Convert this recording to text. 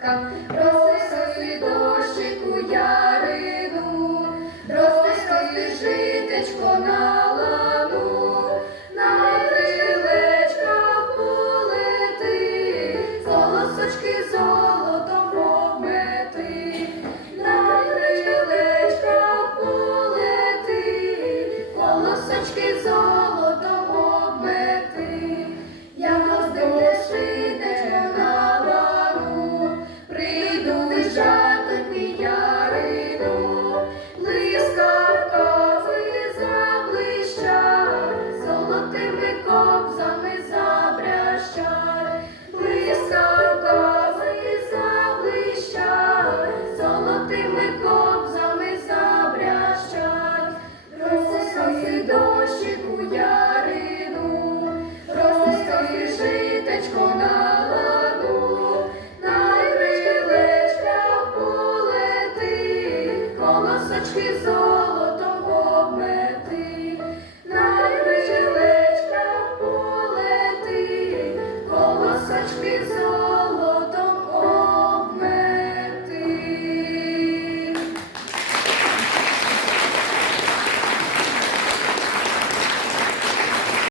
刚 She's so